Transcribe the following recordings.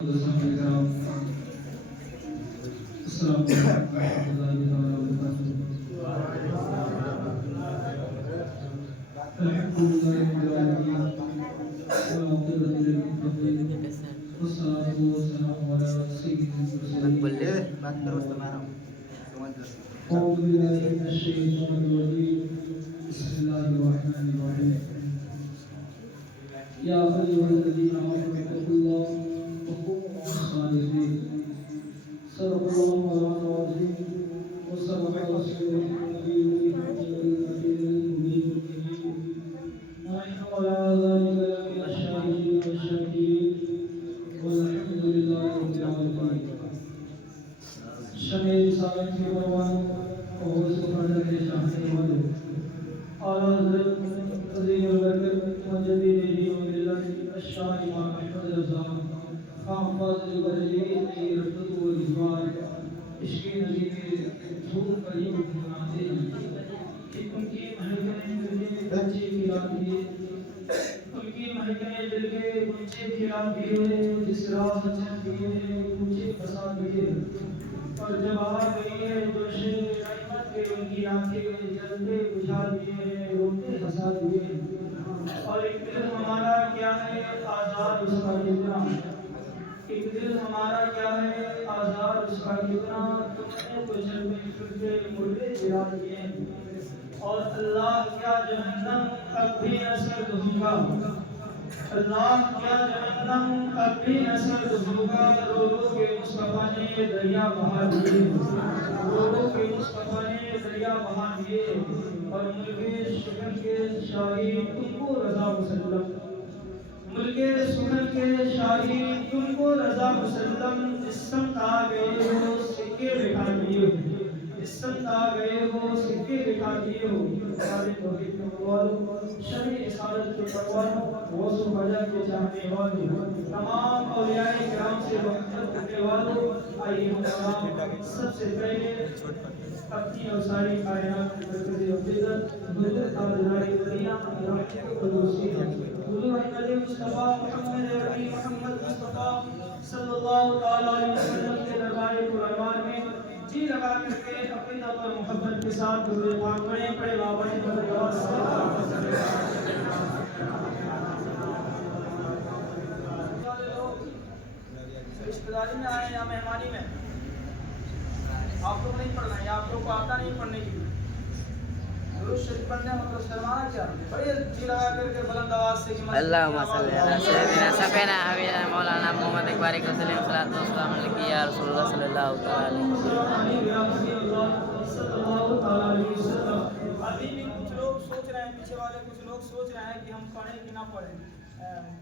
السلام علیکم السلام علیکم الحمد لله رب العالمين والعاقبة للمتقين والصلاة والسلام على سيد المرسلين أعوذ بالله من الشيطان الرجيم بسم الله الرحمن الرحيم يا أيها الذين آمنوا اتقوا الله وكونوا مع الصادقين صدق الله العظيم وصدق رسوله النبي المبين ونحن على ذلك لمن الشاهدين والشاكرين والحمد لله رب العالمين شمع رسالت کے پروان اور سبحانہ کے چاہنے والے اعلیٰ حضرت عظیم البرکت مجدد دین و ملت الشاہ امام احمد رضا خان فاضل برلی کی رفت و رضوان عشق نبی کے دھوم قریب بناتے ہیں کہ ان کی محکمیں دل کے بچے کھلاتی ان کی محکمیں دل کے بچے کھلاتی ہے جس راہ چل دیے کچے پھنسا دیے اور جب آ گئی ہے جوش رحمت کے ان کی آنکھیں جلتے بجھا دیے ہیں روتے ہنسا دیے اور ایک دل ہمارا کیا ہے آزاد اس کا کتنا ایک دل ہمارا کیا ہے آزاد اس کا کتنا تم نے تو جلوے پھرتے مردے گرا دیے اور اللہ کیا جہنم اب بھی نہ سرد ہوگا اللہ کیا جہنم اب بھی نہ سرد ہوگا رو رو کے مصطفیٰ نے دریا بہا دیے رو رو کے مصطفیٰ نے دریا بہا دیے اور ملک شکن کے شاہی تم کو رضا مسلم ملک سکن کے شاہی تم کو رضا مسلم اس سمت آ گئے ہو سکے بکھا دیے اس سمت آ گئے ہو سکے بکھا دیے ہو سارے توحید کے پروانوں شرع رسالت کے پروانوں غوث و خواجہ کے چاہنے والوں تمام اولیاء کرام سے محبت کرنے والوں آئیے ہم سب سے پہلے اپنی اور ساری کائنات کی مرکزی عقیدت حضور تاجدار مدینہ رحمت القدوسی حضور احمد مصطفیٰ محمد عربی محمد مصطفیٰ صلی اللہ علیہ وسلم کے دربار قرآن میں جی لگا کر کے عقیدت اور محبت کے ساتھ درود پاک پڑھیں پڑھے بابا نے بدلواز رشتہ داری میں آئے یا مہمانی میں آپ لوگ نہیں پڑھنا ہے آپ لوگ کو آتا نہیں پڑھنے کی درود شریف پڑھنے مطلب شرمانا کیا بڑی جی لگا کر کے بلند آواز سے اللہم صلی علی سیدنا سفینا حبیبنا مولانا محمد اکبر کو صلی اللہ علیہ وسلم یا رسول اللہ صلی اللہ علیہ وسلم ابھی بھی کچھ لوگ سوچ رہے ہیں پیچھے والے کچھ لوگ سوچ رہے ہیں کہ ہم پڑھیں کہ نہ پڑھیں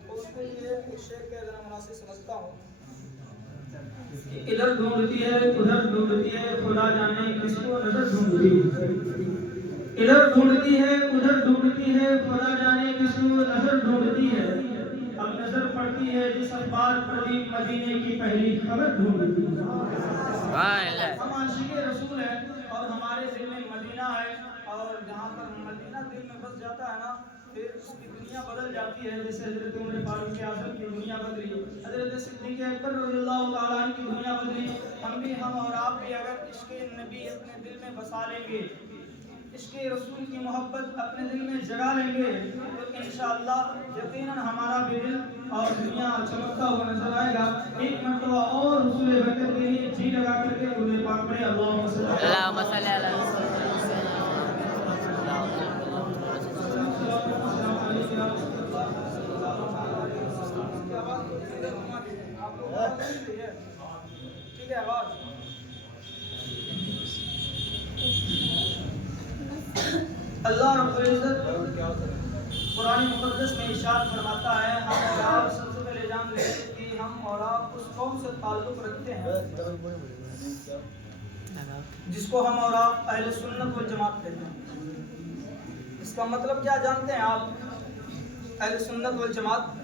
تو اس کے لیے ایک شعر کے ذرا مناسب سمجھتا ہوں ادھر ڈھونڈتی ہے ادھر ڈھونڈتی ہے خدا جانے کس کو نظر ڈھونڈتی ادھر ڈھونڈتی ہے ادھر ڈھونڈتی ہے خدا جانے کس کو نظر ڈھونڈتی ہے اب نظر پڑتی ہے جس اخبار پر بھی مدینے کی پہلی خبر ڈھونڈتی ہے ہم عاشق رسول ہیں اور ہمارے دل میں مدینہ ہے اور جہاں پر مدینہ دل میں بس جاتا ہے نا پھر اس کی دنیا بدل جاتی ہے جیسے حضرت عمر فاروق اعظم کی دنیا بدلی حضرت صدیق اکبر رضی اللہ تعالیٰ عنہ کی دنیا بدلی ہم اور آپ بھی اگر عشق نبی اپنے دل میں بسا لیں گے عشق رسول کی محبت اپنے دل میں جگا لیں گے تو انشاءاللہ یقیناً ہمارا بھی دل اور دنیا چمکتا ہوا نظر آئے گا ایک مرتبہ اور رسول برکت کے لیے جی لگا کر کے درود پاک پڑھیں اللہم صلی علی ٹھیک ہے آواز اللہ رب العزت قرآن مقدس میں ارشاد فرماتا ہے ہم اور آپ سب سے پہلے جان لیں کہ ہم اور آپ اس قوم سے تعلق رکھتے ہیں جس کو ہم اور آپ اہل سنت والجماعت کہتے ہیں اس کا مطلب کیا جانتے ہیں آپ اہل سنت والجماعت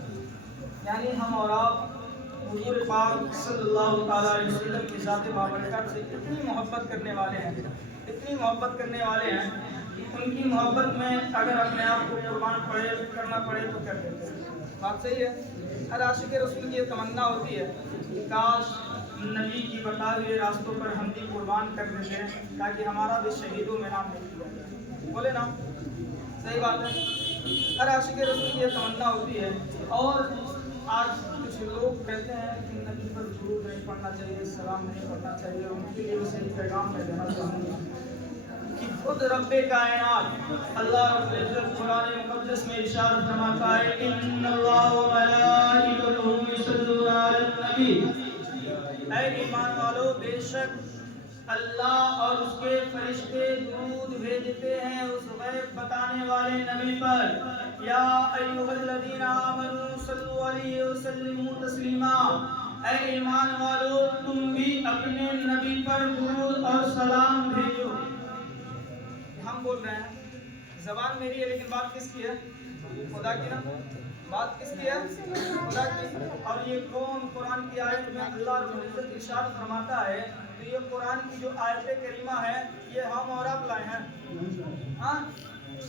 یعنی ہم اور آپ حضور پاک صلی اللہ تعالیٰ علیہ وسلم کی ذات بابرکت سے اتنی محبت کرنے والے ہیں اتنی محبت کرنے والے ہیں کہ ان کی محبت میں اگر اپنے آپ کو قربان کرنا پڑے تو کر دیتے ہیں بات صحیح ہے ہر عاشق رسول کی یہ تمنا ہوتی ہے کہ کاش نبی کی بتائے ہوئے راستوں پر ہم بھی قربان کر دیتے ہیں تاکہ ہمارا بھی شہیدوں میں نام لکھ دیا جائے. بولے نا صحیح بات ہے. ہر عاشق رسول کی یہ تمنا ہوتی ہے. اور آج کچھ لوگ کہتے ہیں کہ نبی پر درود نہیں پڑھنا چاہیے, سلام نہیں پڑھنا چاہیے. ان کے لیے صحیح پیغام میں دینا چاہوں گا کہ خود رب کائنات اللہ رب العزت قرآن مقدس میں ارشاد فرماتا ہے ان اللہ و ملائکتہ یصلون علی النبی. اے ایمان والو, بے شک اللہ اور اس کے فرشتے درود بھیجتے ہیں اس غیب بتانے والے نبی پر. یا ایھا الذین آمنوا صلوا علیہ وسلموا تسلیما. اے ایمان والو, تم بھی اپنے نبی پر درود اور سلام بھیجو. ہم بول رہے ہیں, زبان میری ہے لیکن بات کس کی ہے؟ خدا کی نا. بات کس کی ہے؟ خدا کی. اور یہ کون قرآن کی آیت میں اللہ رب العزت ارشاد فرماتا ہے تو یہ قرآن کی جو آیت کریمہ ہے یہ ہم اور آپ لائے ہیں. ہاں,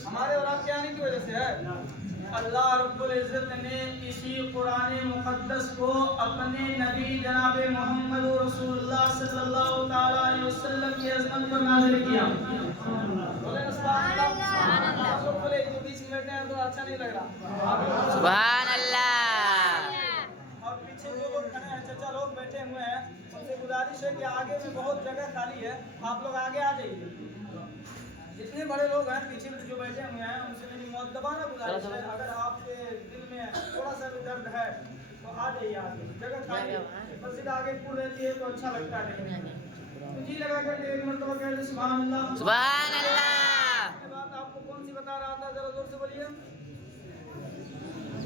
ہمارے اور آپ کے آنے کی وجہ سے ہے. اللہ رب العزت نے اسی قرآن مقدس کو اپنے نبی جناب محمد رسول اللہ صلی اللہ تعالی علیہ وسلم کی عظمت پر نازل کیا. بولے سبحان اللہ. آپ لوگ بولے جو 20 منٹ ہیں تو اچھا نہیں لگ رہا. سبحان اللہ. اور پیچھے جو لوگ کھڑے ہیں, چچا لوگ بیٹھے ہوئے ہیں, ان سے گزارش ہے کہ آگے میں بہت جگہ خالی ہے, آپ لوگ آگے آ جائیے. جتنے بڑے لوگ ہیں پیچھے جو بیٹھے ہوئے ہیں ان سے میری مؤدبانہ گزارش ہے اگر آپ کے دل میں تھوڑا سا بھی درد ہے تو آ جائیے آگے. جگہ خالی ہے, مسجد آگے پور رہتی ہے تو اچھا لگتا ہے. تو جی لگا کر کے ایک مرتبہ کہہ دیں سبحان اللہ. سبحان اللہ. یہ بات آپ کو کون سی بتا رہا تھا, ذرا زور سے بولیے,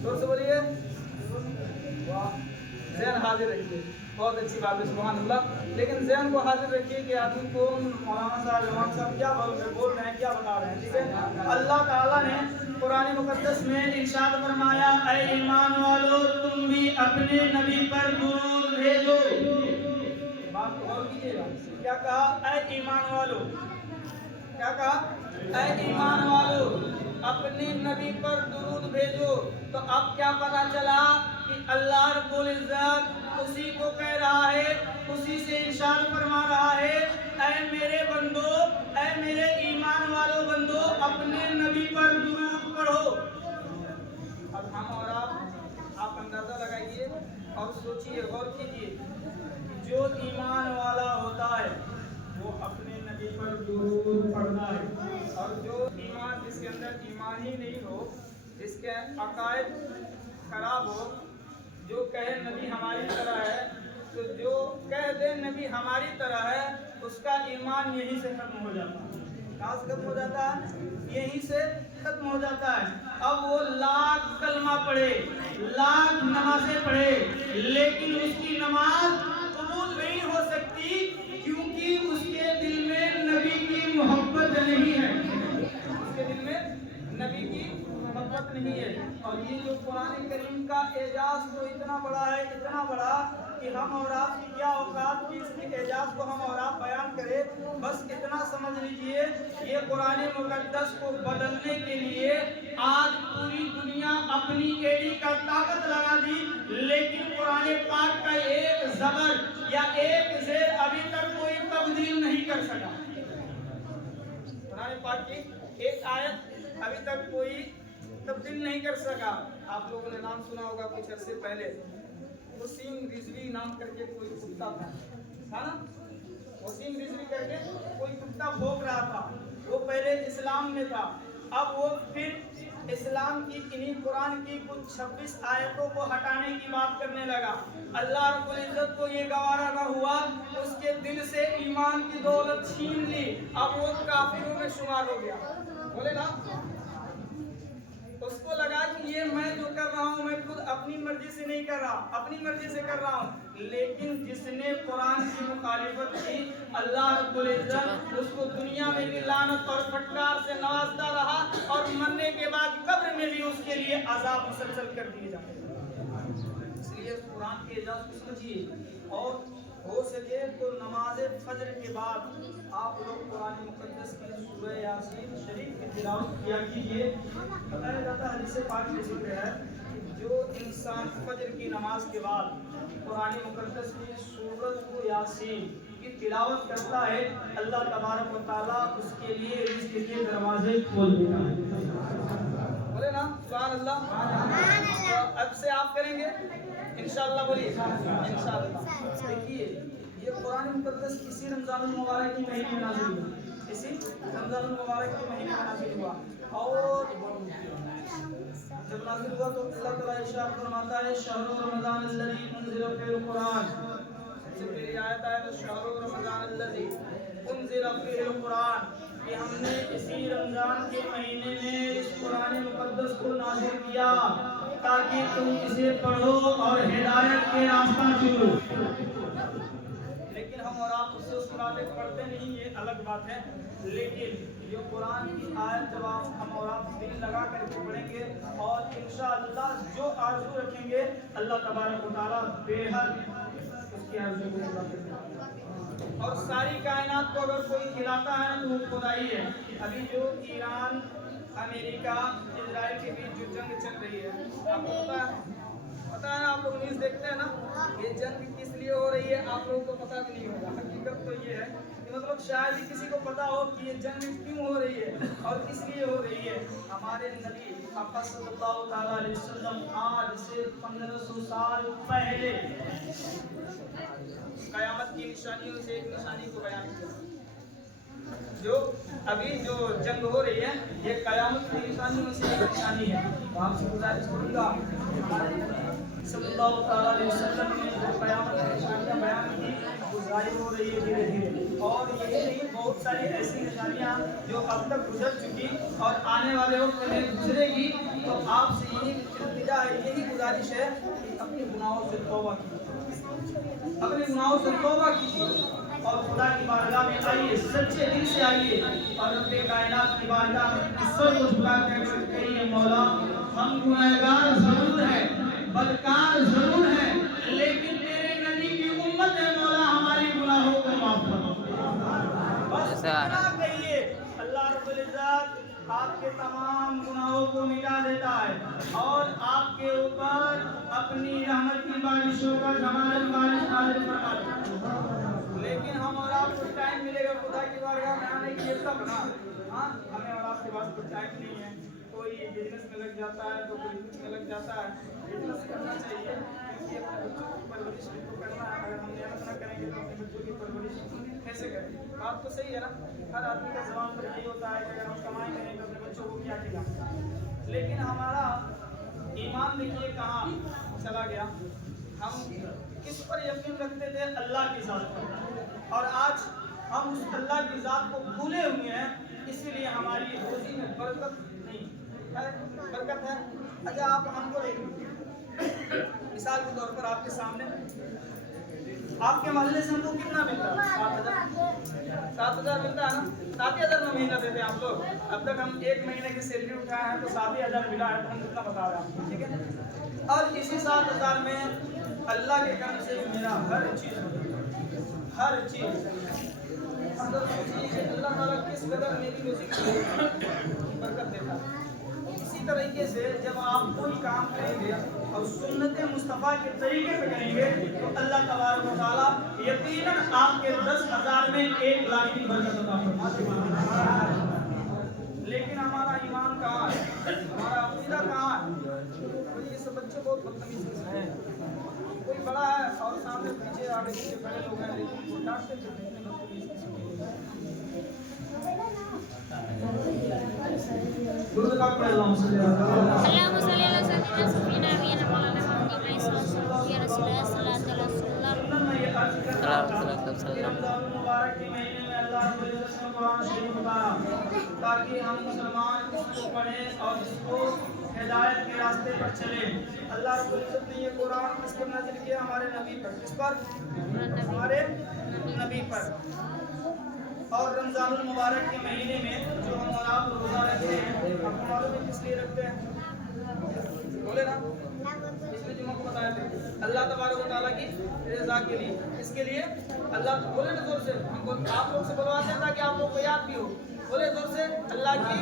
زور سے بولیے. واہ, ذہن حاضر رکھیے, بہت اچھی بات ہے, سبحان اللہ. لیکن ذہن کو حاضر رکھیے کہ آدمی کو مولانا صاحب امام صاحب کیا بول رہے ہیں, کیا بتا رہے ہیں. ٹھیک ہے, اللہ تعالیٰ نے قرآن مقدس میں ارشاد فرمایا اے ایمان والو, تم بھی اپنے نبی پر درود بھیجو. بات کو غور کیجیے گا, کیا کہا؟ اے ایمان والو. کیا کہا؟ اے ایمان والو, اپنے نبی پر درود بھیجو. تو اب کیا پتا چلا کہ اللہ رب العزت اسی کو کہہ رہا ہے, اسی سے ارشاد فرما رہا ہے اے میرے بندو, اے میرے ایمان والو بندو, اپنے نبی پر درود پڑھو. اب ہم اور آپ اندازہ لگائیے اور سوچئے, غور کیجیے, جو ایمان والا ہوتا ہے وہ اپنے نبی پر درود پڑھتا ہے, اور جو ایمان جس کے اندر ایمان ہی نہیں ہو, جس کے عقائد خراب ہو, جو کہے نبی ہماری طرح ہے, تو جو کہہ دے نبی ہماری طرح ہے, اس کا ایمان یہیں سے ختم ہو جاتا ہے. کہاں سے ختم ہو جاتا ہے؟ یہیں سے ختم ہو جاتا ہے. اب وہ لاکھ کلمہ پڑھے, لاکھ نمازیں پڑھے, لیکن اس کی نماز قبول نہیں ہو سکتی کیونکہ اس کے دل میں نبی کی محبت نہیں ہے. اس کے دل میں نبی کی محبت نہیں ہے. اور یہ جو قرآن کریم کا اعجاز تو اتنا بڑا ہے, اتنا بڑا کہ ہم اور آپ کی کیا اوقات کی اس کے اعجاز کو ہم اور آپ بیان کریں. بس اتنا سمجھ لیجئے, یہ قرآن مقدس کو بدلنے کے لیے آج پوری دنیا اپنی ایڑی کا طاقت لگا دی, لیکن قرآن پاک کا ایک زبر یا ایک زیر ابھی تک کوئی تبدیل نہیں کر سکا. قرآن پاک کی ایک آیت ابھی تک کوئی تبدیل نہیں کر سکا. آپ لوگوں نے نام سنا ہوگا کچھ عرصے پہلے, وسیم رضوی نام کر کے کوئی کتا تھا نا, وسیم رضوی کر کے کوئی کتا بھوک رہا تھا. وہ پہلے اسلام میں تھا, اب وہ پھر اسلام کی انہی قرآن کی کچھ 26 آیتوں کو ہٹانے کی بات کرنے لگا. اللہ رب العزت کو یہ گوارا نہ ہوا, اس کے دل سے ایمان کی دولت چھین لی, اب وہ کافروں میں شمار ہو گیا. بولے نا, اس کو لگا کہ یہ میں جو کر رہا ہوں میں خود اپنی مرضی سے نہیں کر رہا, اپنی مرضی سے کر رہا ہوں. لیکن جس نے قرآن کی مخالفت کی, اللہ رب العزت اس کو دنیا میں بھی لعنت اور پھٹکار سے نوازتا رہا, اور مرنے کے بعد قبر میں بھی اس کے لیے عذاب مسلسل کر دیے جاتے ہیں. اس لیے قرآن کے اعجاز کو سمجھیے, اور ہو سکے تو نماز فجر کے بعد آپ لوگ قرآن مقدس کی سورہ یاسین شریف کی تلاوت کیا کیجیے. بتایا جاتا ہے حدیث پاک میں ذکر ہے جو جو انسان فجر کی نماز کے بعد قرآن مقدس کی سورۃ یاسین کی تلاوت کرتا ہے اللہ تبارک و تعالیٰ اس کے لیے رزق کے دروازے کھول دیتا ہے. بولے نا سبحان اللہ. اب سے آپ کریں گے انشاءاللہ. بولیے انشاءاللہ. دیکھیے یہ قرآن مقدس اسی رمضان المبارک کی مہینے میں نازل ہوا. اسی رمضان المبارک کے مہینے میں نازل ہوا. اور جب نازل ہوا تو اللہ تعالیٰ ارشاد فرماتا ہے شہر رمضان الذی انزل فیہ القرآن. سب سے پہلی آیت ہے تو شہر رمضان الذی انزل فیہ القرآن کہ ہم نے اسی رمضان کے مہینے میں اس قرآن مقدس کو نازل کیا تاکہ تم اسے پڑھو اور ہدایت کے راستہ چنو. لیکن ہم اور آپ اس سے اس باتیں پڑھتے نہیں، یہ الگ بات ہے. لیکن یہ قرآن کی آیت جب ہم اور آپ دل لگا کر کے پڑھیں گے اور انشاءاللہ جو آرزو رکھیں گے اللہ تبارک و تعالیٰ بے حد اس کی آرزو کو پورا کرے گا. اور ساری کائنات کو اگر کوئی کھلاتا ہے تو وہ خدا ہی ہے. ابھی جو ایران امریکہ اسرائیل کے بیچ جو جنگ چل رہی ہے آپ کو پتا ہے نا، آپ لوگ نیوز دیکھتے ہیں نا، یہ جنگ کس لیے ہو رہی ہے آپ لوگوں کو پتا بھی نہیں ہوگا. حقیقت تو یہ ہے کہ مطلب شاید ہی کسی کو پتا ہو کہ یہ جنگ کیوں ہو رہی ہے اور کس لیے ہو رہی ہے. ہمارے نبی آقا صلی اللہ تعالیٰ علیہ وسلم آج سے 1500 سال پہلے قیامت کی نشانیوں سے ایک نشانی کو بیان کیا. جو ابھی جو جنگ ہو رہی ہے یہ قیامت کی نشانیوں سے ایک نشانی ہے. آپ سے گزارش کروں گا صلی اللہ تعالیٰ علیہ وسلم نے جو قیامت کی نشانیاں بیان کی وہ ظاہر ہو رہی ہے دھیرے دھیرے. اور یہی نہیں، بہت ساری ایسی نشانیاں جو اب تک گزر چکی اور آنے والے وقت میں گزرے گی. تو آپ سے یہی التجا ہے، یہی گزارش ہے کہ اپنے گناہوں سے توبہ کیجیے، اپنے گناہوں سے توبہ کیجیے اور خدا کی بارگاہ میں آئیے، سچے دل سے آئیے اور اپنے کائنات کی بارگاہ میں سر کو جھکا کر کہیے مولا ہم گنہگار ضرور ہیں، بدکار ضرور ہیں، لیکن تیرے نبی کی امت ہے مولا ہماری گناہوں کو معاف فرما. بس اتنا کہیے اللہ رب العزت آپ کے تمام گناہوں کو مٹا دیتا ہے اور آپ کے اوپر اپنی رحمت کی بارشوں کا زمانت بارش نازل فرما دیتا ہے. لیکن ہم اور آپ کو ٹائم ملے گا خدا کی بارگاہ میں آنے کے لیے تب نا. ہاں ہمیں اور آپ کے پاس کوئی ٹائم نہیں ہے. کوئی بزنس میں لگ جاتا ہے تو کوئی کچھ میں لگ جاتا ہے. بزنس کرنا چاہیے کیونکہ اپنے بچوں کی پرورش بھی تو کرنا ہے. اگر ہم محنت نہ کریں گے تو اپنے بچوں کی پرورش کیسے کریں؟ بات تو صحیح ہے نا. ہر آدمی کا زبان پر یہی ہوتا ہے کہ اگر ہم کمائی کریں تو اپنے بچوں کو کیا کھلائیں. لیکن ہمارا ایمان دیکھیے کہاں چلا گیا. ہم کس پر یقین رکھتے تھے؟ اللہ کی ذات پر. اور آج ہم اس اللہ کی ذات کو بھولے ہوئے ہیں. اسی لیے ہماری روزی میں برکت نہیں ہے. برکت ہے. اچھا آپ ہم کو مثال کے طور پر آپ کے سامنے آپ کے محلے سے ہم کو کتنا ملتا ہے؟ 7,000 ملتا ہے نا. 7,000 میں مہینہ دیتے ہیں آپ لوگ. اب تک ہم ایک مہینے کی سیلری اٹھائے ہیں تو 7,000 ملا ہے تو ہم کتنا بتا رہے ہیں. ٹھیک ہے. اور اسی 7,000 میں اللہ کے کرم سے میرا ہر چیز اللہ تعالیٰ کس قدر میری روزی کی برکت دیتا ہے. اسی طریقے سے جب آپ کوئی کام کریں گے اور سنت مصطفیٰ کے طریقے پہ کریں گے تو اللہ تبارک و تعالیٰ یقیناً آپ کے 10,000 میں 1 لاکھ کی برکت عطا فرمائے. لیکن ہمارا ایمان کہاں ہے؟ ہمارا عقیدہ کہاں ہے؟ یہ سب بچے بہت بدتمیز ہیں. کوئی بڑا ہے اور سامنے پیچھے آگے پیچھے بڑے لوگ ہیں لیکن وہ ڈانٹتے ہیں. اللهم صل على سيدنا سيدنا نبينا مولانا محمد صلى الله عليه وسلم. مبارک کے مہینے میں اللہ رب العزت نے قرآن شریف اتارا تاکہ ہم مسلمان اس کو پڑھیں اور اس کو ہدایت کے راستے پر چلیں. اللہ رب العزت نے یہ قرآن کس پر نازل کیا؟ ہمارے نبی پر. کس پر؟ ہمارے نبی پر. اور رمضان المبارک کے مہینے میں جو ہم اور آپ روزہ رکھتے ہیں آپ کو معلوم ہے کس لیے رکھتے ہیں؟ بولے نا. اس لیے جمعہ کو بتایا تھے اللہ تبارک و تعالیٰ کی رضا کے لیے. اس کے لیے اللہ بولے نا زور سے. ہم کو آپ لوگ سے بلواتے ہیں تاکہ آپ لوگ کو یاد بھی ہو. بولے زور سے. اللہ کی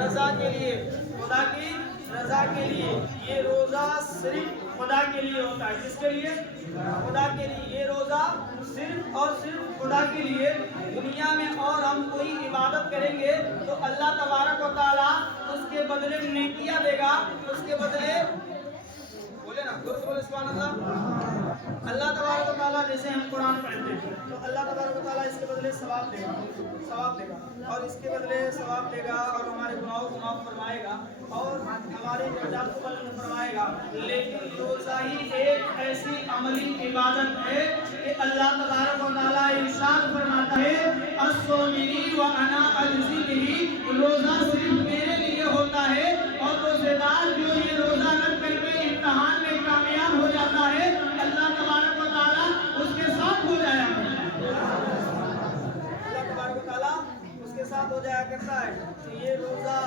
رضا کے لیے، خدا کی رضا کے لیے. یہ روزہ صرف خدا کے لیے ہوتا ہے. کس کے لیے؟ خدا کے لیے. یہ روزہ صرف اور صرف خدا کے لیے. دنیا میں اور ہم کوئی عبادت کریں گے تو اللہ تبارک و تعالیٰ اس کے بدلے میں نیکیاں دے گا. اس کے بدلے بولے نا بولے سبحان اللہ. اللہ تبارک و تعالیٰ جیسے ہم قرآن پڑھتے ہیں تو اللہ تبارک و تعالیٰ اس کے بدلے ثواب دے گا اور اس کے بدلے ثواب دے گا اور ہمارے گناہوں کو معاف فرمائے گا اور ہمارے درجات کو بلند فرمائے گا. لیکن روزہ ہی ایک ایسی عملی عبادت ہے کہ اللہ تبارک و تعالیٰ ارشاد فرماتا ہے الصومنی وانا اجزی بہ. روزہ صرف میرے لیے ہوتا ہے اور روزے دار جو یہ روزہ رکھ کر کے امتحان میں کامیاب ہو جاتا ہے اللہ تبارک و تعالیٰ اس کے ساتھ ہو جایا ساتھ ہو جایا کرتا ہے. تو یہ روزہ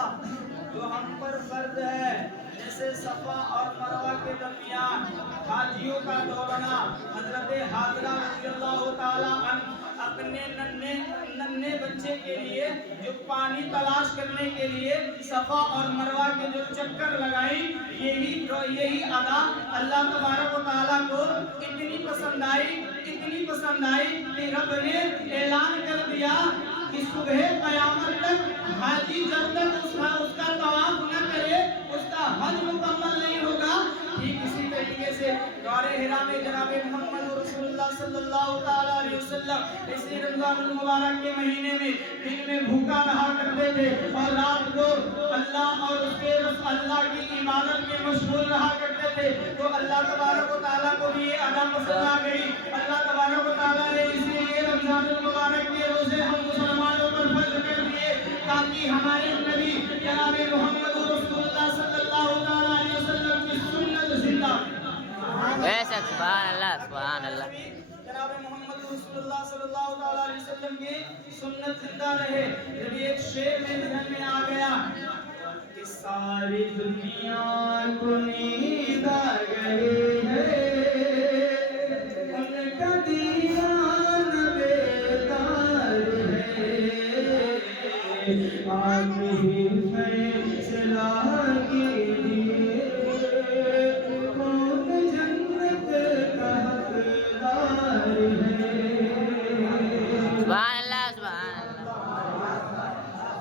جو ہم پر فرض ہے جیسے صفا اور مروہ کے درمیان حاجیوں کا دوڑنا. حضرت حاضرہ رضی اللہ تعالیٰ عنہ اپنے ننھے بچے کے لیے جو پانی تلاش کرنے کے لیے صفا اور مروہ کے جو چکر لگائی یہی ادا اللہ تبارک و تعالیٰ کو اتنی پسند آئی کہ رب نے اعلان کر دیا کہ صبح قیامت تک حاجی جب تک اس کا طواف نہ کرے اس کا حج مکمل نہیں ہوگا. ٹھیک اسی طریقے سے غار حرا میں جناب محمد رسول اللہ صلی اللہ تعالیٰ علیہ وسلم اسی رمضان المبارک کے مہینے میں دن میں بھوکا رہا کرتے تھے اور رات کو اللہ اور اس کے اللہ کی عبادت میں مشغول رہا کرتے تھے. تو اللہ تبارک و تعالیٰ کو بھی یہ ادا پسند آ گئی. اللہ تبارک و تعالیٰ نے اسی لیے رمضان المبارک کے روزے ہم مسلمانوں پر فرض کر دیے تاکہ ہمارے نبی جناب محمد رسول اللہ صلی اللہ تعالیٰ علیہ وسلم کی سنت زندہ ویسے سبحان اللہ سبحان اللہ. جناب محمد رسول اللہ صلی اللہ تعالیٰ علیہ وسلم کی سنت زندہ رہے. جب ایک شعر میں ذہن میں آ گیا کہ ساری دنیا کو نیند آ گئی ہے ان کا دیوان بیدار ہے آپ ہی فیصلہ کیجیے کون جنت کا حقدار ہے. سبحان اللہ سبحان اللہ.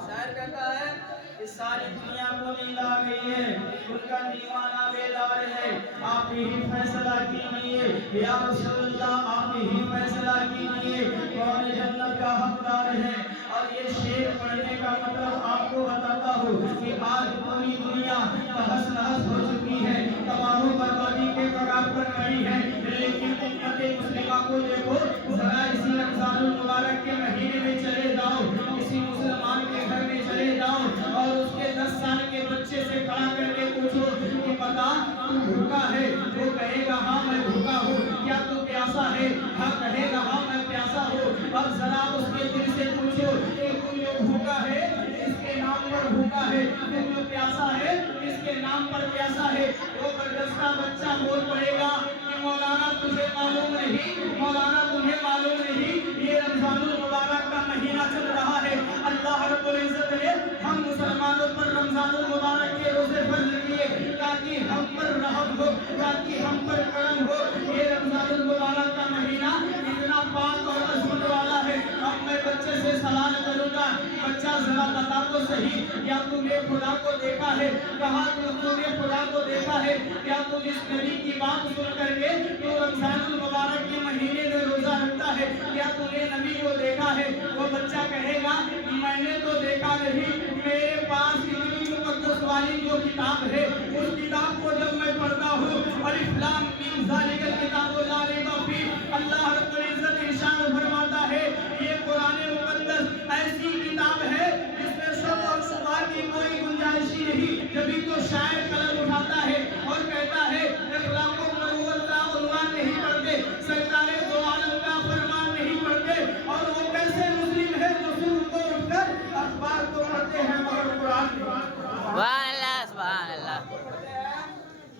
شاعر کہتا ہے کہ ساری دنیا کو نیند آ گئی ہے ان کا دیوانہ بیدار ہے آپ ہی فیصلہ کیجیے یا رسول اللہ آپ ہی فیصلہ کیجیے کون جنت کا حقدار ہے. اور یہ شعر پڑھنے کا مطلب آپ کو بتاتا ہوں کہ آج پوری دنیا تہس نہس ہو چکی ہے تباہ و بربادی کے کگار پر کھڑی ہے. لیکن امت مسلمہ کو دیکھو ذرا اسی رمضان المبارک کے مہینے میں چلے جاؤ کسی مسلمان کے گھر میں چلے جاؤ اور اس کے 10 سال کے بچے سے کھڑا کر کے پوچھو کہ بتا تو بھوکا ہے؟ وہ کہے گا ہاں میں بھوکا ہوں. کیا تو پیاسا ہے؟ ہاں کہے گا ہاں میں پیاسا ہوں. اب ذرا اس کے دل سے پوچھو کہ تو جو بھوکا ہے اس کے نام پر بھوکا ہے تو جو پیاسا ہے اس کے نام پر پیاسا ہے. وہ برگزیدہ بچہ بول پڑے گا کہ مولانا تجھے معلوم نہیں مولانا تمہیں معلوم نہیں یہ رمضان المبارک کا مہینہ چل رہا ہے. اللہ رب العزت نے ہم مسلمانوں پر رمضان المبارک کے روزے فرض کیے تاکہ ہم پر رحم ہو تاکہ ہم پر کرم ہو. یہ رمضان المبارک کا مہینہ اتنا پاک اور عظمت والا ہے. اب میں بچے سے سوال کروں گا بچہ ذرا بتا تو صحیح کیا تم نے خدا کو دیکھا ہے؟ کہا تم نے خدا کو دیکھا ہے؟ کیا تم اس نبی کی بات سن کر کے تو رمضان المبارک کے مہینے میں روزہ رکھتا ہے کیا تم نے نبی کو دیکھا ہے؟ وہ بچہ کہے گا میں نے تو دیکھا نہیں میرے پاس اتنی مقدس والی جو کتاب ہے اس کتاب کو جب میں پڑھتا ہوں الف لام میم ذالک الکتاب لا ریب فیہ اللہ رب العزت ارشاد فرماتا ہے یہ قرآن مقدس ایسی کتاب ہے جس میں شک اور شبہ کی کوئی گنجائش ہی نہیں. جبھی تو شاعر قلم اٹھاتا ہے اور کہتا ہے اخلاق و مروت کا عنوان نہیں پڑھتے سرکار دو عالم کا فرمان نہیں پڑھتے اور وہ کیسے مسلم ہے جو صبح کو اٹھ کر اخبار کو پڑھتے ہیں مگر قرآن سبحان اللہ سبحان اللہ.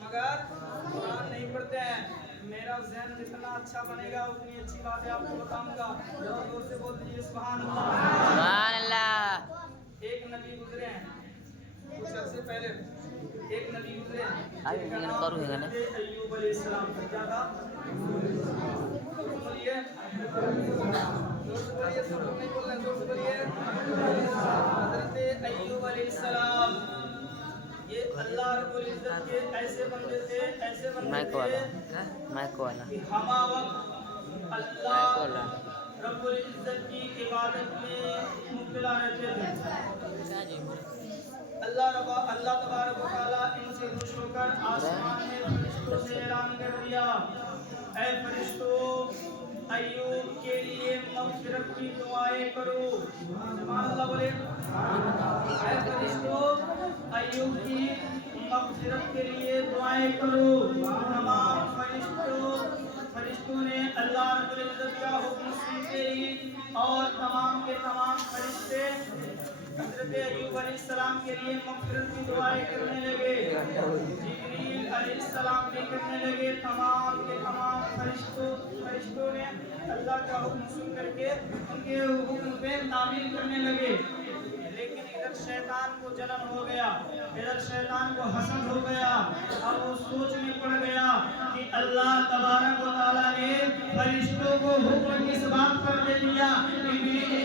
مگر قرآن نہیں پڑھتے ہیں. میرا ذہن جتنا اچھا بنے گا اتنی اچھی باتیں آپ کو بتاؤں گا. ذرا زور سے بول دیجیے سبحان اللہ سبحان اللہ. ایک نبی گزرے ہیں کچھ عرصے پہلے ایک نبی گزرے آگے میں کروں گا نا ایوب علیہ السلام کا کیا تھا بولیے حضرت ایوب علیہ السلام یہ اللہ رب العزت کے ایسے بندے تھے مائک والا کہ ہما وقت اللہ رب العزت کی عبادت میں مبتلا رہتے تھے اللہ تبارک و تعالیٰ ان سے خوش ہو کر آسمان میں فرشتوں سے اعلان کر دیا اے فرشتوں ایوب کے لیے مغفرت کی دعائیں کرو سبحان اللہ بولے اے فرشتوں ایوب کی مغفرت کے لیے دعائیں کرو تمام فرشتوں نے اللہ رب العزت کا حکم سنتے ہی اور تمام کے تمام فرشتے حضرت ایوب علیہ السلام کے لیے مغفرت کی دعائیں کرنے لگے جبریل علیہ السلام بھی کرنے لگے تمام کے تمام فرشتوں نے اللہ کا حکم سن کر کے ان کے حکم پہ تعمیل کرنے لگے لیکن ادھر شیطان کو جلن ہو گیا ادھر شیطان کو حسد ہو گیا اب وہ سوچ میں پڑ گیا کہ اللہ تبارک و تعالیٰ نے فرشتوں کو حکم کس بات پر دے دیا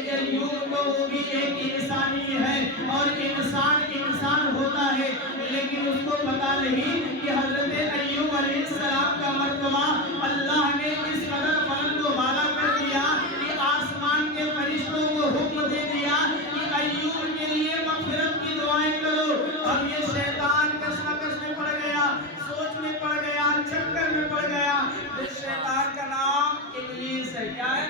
ایوب کو وہ بھی ایک انسانی ہے اور انسان ہوتا ہے لیکن اس کو پتا نہیں کہ حضرت ایوب علیہ السلام کا مرتبہ اللہ نے اس قدر بلند و بالا کر دیا کہ آسمان کے فرشتوں کو حکم دے دیا کہ ایوب کے لیے مغفرت کی دعائیں کرو اب یہ شیطان کشمکش میں پڑ گیا سوچ میں پڑ گیا چکر میں پڑ گیا اس شیطان کا نام ابلیس ہے کیا ہے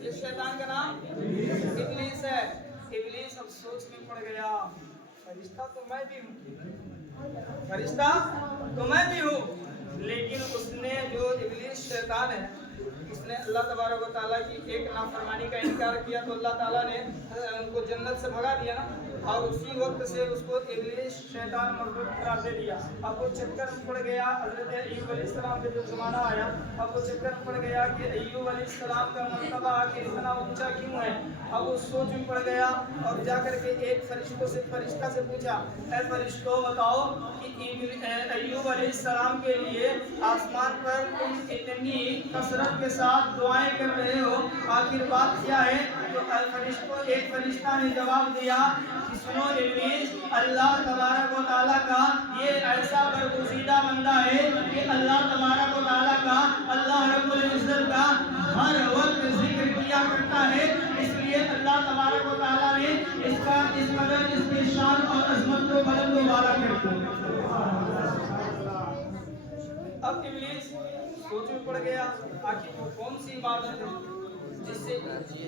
اس شیطان کا نام ابلیس ہے ابلیس اب سوچ میں پڑ گیا فرشتہ تو میں بھی ہوں لیکن اس نے جو ابلیس شیطان ہے اس نے اللہ تبارک و تعالیٰ کی ایک نافرمانی کا انکار کیا تو اللہ تعالیٰ نے ان کو جنت سے بھگا دیا نا اور اسی وقت سے اس کو ابلیس شیطان مردود قرار دے دیا اب وہ چکر میں پڑ گیا حضرت ایوب علیہ السلام کے جو زمانہ آیا اب وہ چکر میں پڑ گیا کہ ایوب علیہ السلام کا مرتبہ آخر اتنا اونچا کیوں ہے اب وہ سوچ میں پڑ گیا اور جا کر کے ایک فرشتہ سے پوچھا اے فرشتوں بتاؤ کہ ایوب علیہ السلام کے لیے آسمان پر تم اتنی کثرت کے ساتھ دعائیں کر رہے ہو آخر بات کیا ہے تو ایک فرشتہ نے جواب دیا کہ سنو ابلیس اللہ تبارک و تعالیٰ کا یہ ایسا برگزیدہ بندہ ہے کہ اللہ تبارک و تعالیٰ کا اللہ رب العزت کا ہر وقت ذکر کیا کرتا ہے اس لیے اللہ تبارک و تعالیٰ نے اس قدر اس کی شان اور عظمت کو بلند و بالا کر دیا اب ابلیس سوچ میں پڑ گیا آخر وہ کون سی عبادت ہے جس سے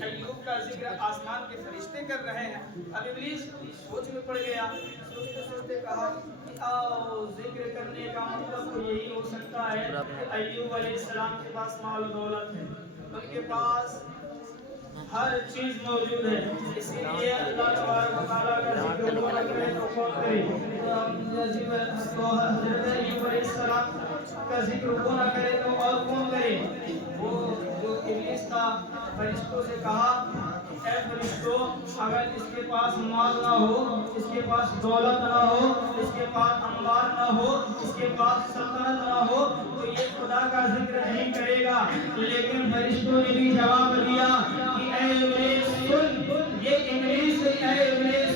ایوب کا ذکر آسمان کے فرشتے کر رہے ہیں اب ابلیس سوچ میں پڑ گیا سوچتے کہا کہ آؤ ذکر کرنے کا مطلب تو یہی ہو سکتا ہے کہ ایوب علیہ السلام کے پاس مال و دولت ہے ان کے پاس ہر چیز موجود ہے اسی لیے اللہ تبارک و تعالیٰ کا ذکر وہ نہ کرے تو کون کرے حضرت ایوب علیہ السلام کا ذکر وہ نہ کرے تو اور کون کرے وہ جو ابلیس تھا فرشتوں سے کہا اے فرشتوں اگر اس کے پاس مال نہ ہو اس کے پاس دولت نہ ہو اس کے پاس انبار نہ ہو اس کے پاس سلطنت نہ ہو تو یہ خدا کا ذکر نہیں کرے گا لیکن فرشتوں نے بھی جواب دیا کہ اے ابلیس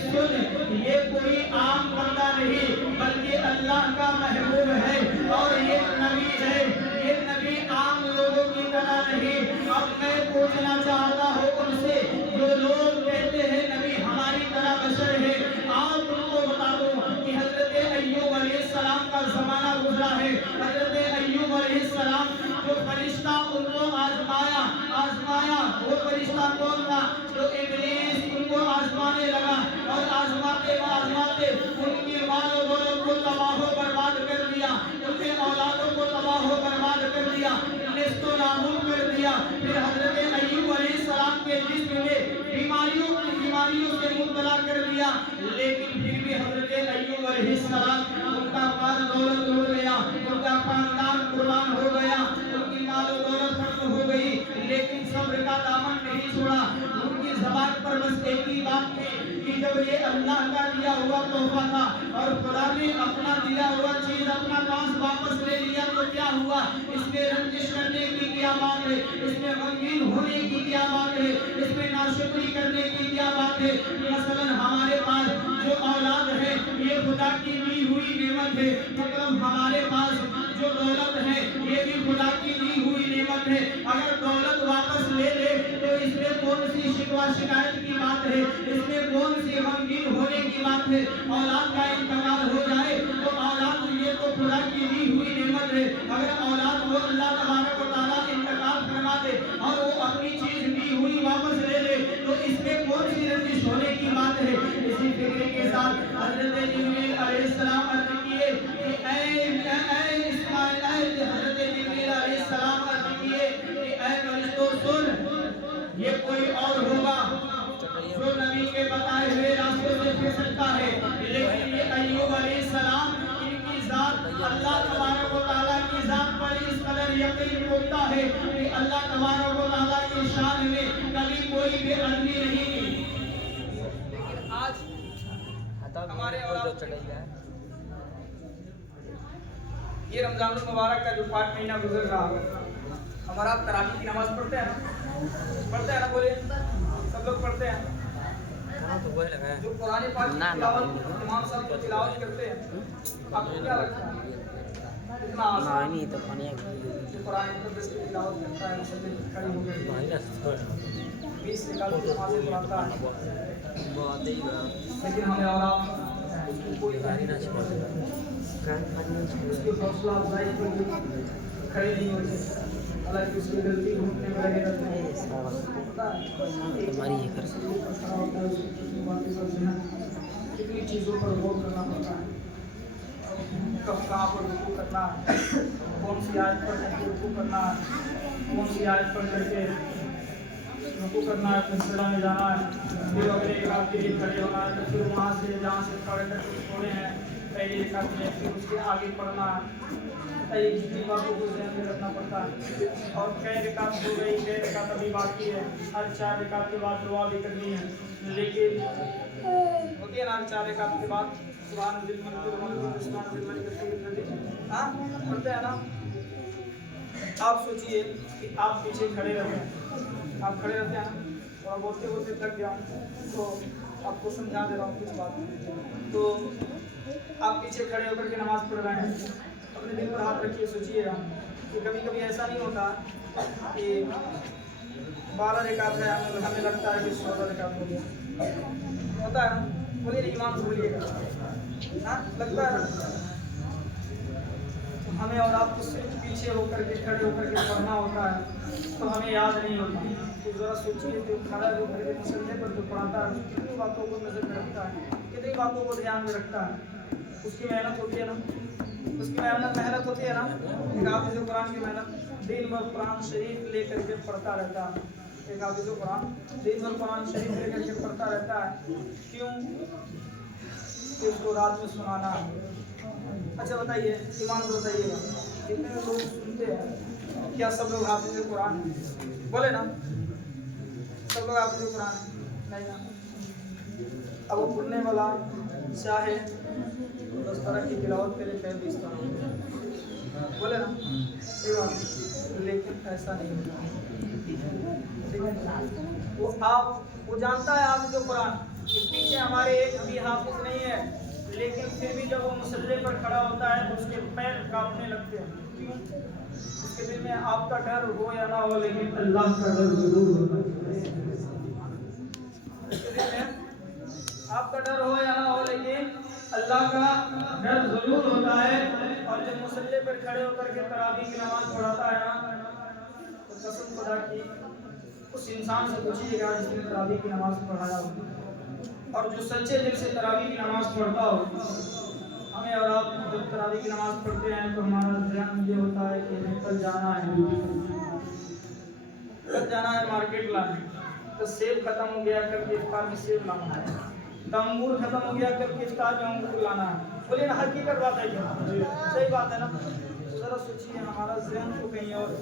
سن یہ کوئی عام بندہ نہیں بلکہ اللہ کا محبوب ہے اور یہ نبی ہے یہ نبی عام لوگوں کی طرح نہیں اب میں پوچھنا چاہتا ہوں ان سے جو لوگ کہتے ہیں نبی ہماری طرح بشر ہے آؤ تم کو بتا دو کہ حضرت ایوب علیہ السلام کا زمانہ گزرا ہے حضرت ایوب علیہ السلام جو فرشتہ ان کو آزمایا وہ فرشتہ کون تھا جو ابلیس ان کو آزمانے لگا اور آزماتے ان کی مال و دولت کو تباہ و برباد کر دیا ان کے اولادوں کو تباہ و برباد کر دیا نیست و نابود کر دیا پھر حضرت ایوب علیہ السلام کے جسم میں بیماریوں سے مبتلا کر دیا لیکن پھر بھی حضرت ایوب علیہ السلام ان کا مال و دولت اڑ گیا ان کا خاندان قربان ہو گیا ان کی مال و دولت ختم ہو گئی لیکن صبر کا دامن نہیں چھوڑا ان کی زبان پر بس ایک ہی بات تھی کہ جب یہ اللہ کا دیا ہوا تحفہ تھا اور خدا نے اپنا دیا ہوا چیز اپنا پاس واپس لے لیا تو کیا ہوا؟ اس میں رنجش کرنے کی کیا بات ہے؟ اس میں غمگین ہونے کی کیا بات ہے؟ اس میں ناشکری کرنے کی کیا بات ہے؟ مثلا ہمارے پاس جو اولاد ہے یہ خدا کی دی ہوئی نعمت ہے، مطلب ہمارے پاس جو دولت ہے یہ بھی خدا کی دی ہوئی نعمت ہے۔ اگر دولت واپس لے لے تو اس میں کون سی شکوہ شکایت کی بات ہے؟ اس میں کون سی غمگین ہونے کی بات ہے؟ اولاد کا انتقال ہو جائے تو اولاد یہ تو خدا کی دی ہوئی نعمت ہے، اگر اولاد وہ اللہ تبارک و تعالیٰ انتقال فرما دے اور وہ اپنی چیز دی ہوئی واپس لے لے تو اس میں کون سی رنجش ہونے کی بات ہے؟ اسی فکر کے ساتھ حضرت جبریل علیہ السلام عرض کیے کہ اے اسماعیل، حضرت جبریل علیہ السلام عرض کیے کہ اے فرشتوں سن، یہ کوئی اور ہوگا جو نبی کے بتائے ہوئے راستے سے پھسلتا ہے، لیکن یہ ایوب علیہ السلام ان کی ذات اللہ تبارک و تعالیٰ کی ذات پر اس قدر یقین ہوتا ہے کہ اللہ تبارک و تعالیٰ کی شان میں کبھی کوئی بے ادبی نہیں کی۔ لیکن آج ہمارے اولاد یہ رمضان المبارک کا جو 5 مہینہ گزر رہا ہے، ہمارا آپ تراویح کی نماز پڑھتے ہیں نا؟ پڑھتے ہیں نا؟ بولے سب لوگ پڑھتے ہیں؟ جو قرآن پاک کی تلاوت امام صاحب کو تلاوت کرتے ہیں، آپ کو کیا لگتا ہے اتنا آسان؟ جو قرآن مقدس کی تلاوت کرتا ہے مسجد میں کھڑے ہو کر 20 نکال کے نمازیں پڑھتا ہے، لیکن ہمیں اور آپ اس کو کوئی اس کی حوصلہ افزائی کے لیے کھڑے نہیں ہوتے، حالانکہ اس کی غلطی ڈھونڈنے میں لگے رہتے ہیں۔ کتنی چیزوں پر غور کرنا پڑتا ہے، کب کہاں پر رکوع کرنا ہے، کون سی آیت پڑھ کر کے رکوع کرنا ہے، کون سی آیت پڑھ کر کے رکوع کرنا ہے، پھر سجدہ میں جانا ہے، پھر اگلے رکعت کے لیے کھڑے ہونا ہے، پھر وہاں سے جہاں سے پڑھ کر کے چھوڑے ہیں پہلی رکعت میں پھر اس کے آگے پڑھنا ہے، یہ جتنی باتوں کو ذہن میں رکھنا پڑتا ہے۔ اور کئی رکعت ہو گئی، کئی رکعت ابھی باقی ہے، ہر 4 رکعت کے بعد دعا بھی کرنی ہے، لیکن ہوتی ہے نا 4 رکعت کے بعد سبحان ذی الملک والملک سبحان ذی الملک والملک، ہاں پڑھتے ہیں نا؟ آپ سوچئے کہ آپ پیچھے کھڑے رہتے ہیں، آپ کھڑے رہتے ہیں اور بولتے بولتے تھک گیا تو آپ کو سمجھا دے رہا ہوں کچھ بات، تو آپ پیچھے کھڑے ہو کر کے نماز پڑھ رہے ہیں، اپنے دل پر ہاتھ رکھیے، سوچئے گا کہ کبھی کبھی ایسا نہیں ہوتا کہ 12 رکعت ہے ہمیں لگتا ہے کہ 14 رکعت ہو گیا، ہوتا ہے نا؟ بولیے ایمان سے بولیے گا، ہاں لگتا ہے نا؟ تو ہمیں اور آپ کو صرف پیچھے ہو کر کے کھڑے ہو کر کے پڑھنا ہوتا ہے تو ہمیں یاد نہیں ہوتا۔ تو ذرا سوچیے جو کھڑا جو کر کے مسئلے پر جو پڑھاتا ہے کتنی باتوں کو نظر میں رکھتا ہے، کتنی باتوں کو دھیان میں رکھتا ہے، اس کی محنت ہوتی ہے نا، اس کی محنت ہوتی ہے نا، ایک حافظ قرآن کی محنت دن بھر قرآن شریف لے کر کے پڑھتا رہتا ہے، ایک حافظ قرآن دن بھر قرآن شریف لے کر کے پڑھتا رہتا ہے، کیوں کہ اس کو رات میں سنانا ہے۔ اچھا بتائیے ایمان سے بتائیے گا کتنے لوگ سنتے ہیں؟ کیا سب لوگ حافظ قرآن ہیں؟ بولے نا سب لوگ حافظ قرآن ہیں؟ نہیں نا۔ اب وہ پڑھنے والا چاہے 10 طرح کی تلاوت کرے کہیں بھی اس طرح ہو، بولے نا صحیح بات، لیکن ایسا نہیں ہوتا۔ وہ جانتا ہے حافظ قرآن کہ پیچھے ہمارے ایک بھی حافظ نہیں ہے، لیکن پھر بھی جب وہ مصلی پر کھڑا ہوتا ہے تو اس کے پیر کانپنے لگتے ہیں، کیوں؟ اس کے دل میں آپ کا ڈر ہو یا نہ ہو لیکن اللہ کا ڈر ضرور ہوتا ہے، اس کے دل میں آپ کا ڈر ہو یا نہ ہو لیکن اللہ کا ڈر ضرور ہوتا ہے۔ اور جب مصلی پر کھڑے ہو کر کے تراویح کی نماز پڑھاتا ہے نا تو قسم خدا کی اس انسان سے پوچھیے گا جس نے تراویح کی نماز پڑھایا ہو اور جو سچے دل سے تراویح کی نماز پڑھتا ہو۔ ہمیں اور آپ جب تراویح کی نماز پڑھتے ہیں تو ہمارا ذہن یہ ہوتا ہے کہ کل جانا ہے، کل جانا ہے مارکیٹ لانے، تو سیب ختم ہو گیا کل کے افطار میں سیب لانا ہے، تو انگور ختم ہو گیا کل کے افطار میں انگور لانا ہے۔ بولیے نا حقیقت بات ہے کیا؟ صحیح بات ہے نا؟ ذرا سوچیے ہمارا ذہن تو کہیں اور ہے،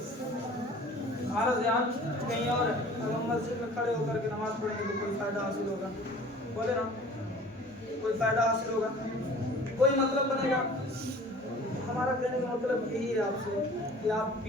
ہمارا ذہن کہیں اور ہے۔ اب ہم مسجد میں کھڑے ہو کر کے نماز پڑھیں گے تو کوئی فائدہ حاصل ہوگا؟ بولے نا کوئی فائدہ حاصل ہوگا؟ کوئی مطلب بنے گا؟ ہمارا کہنے کا مطلب یہی ہے آپ سے کہ آپ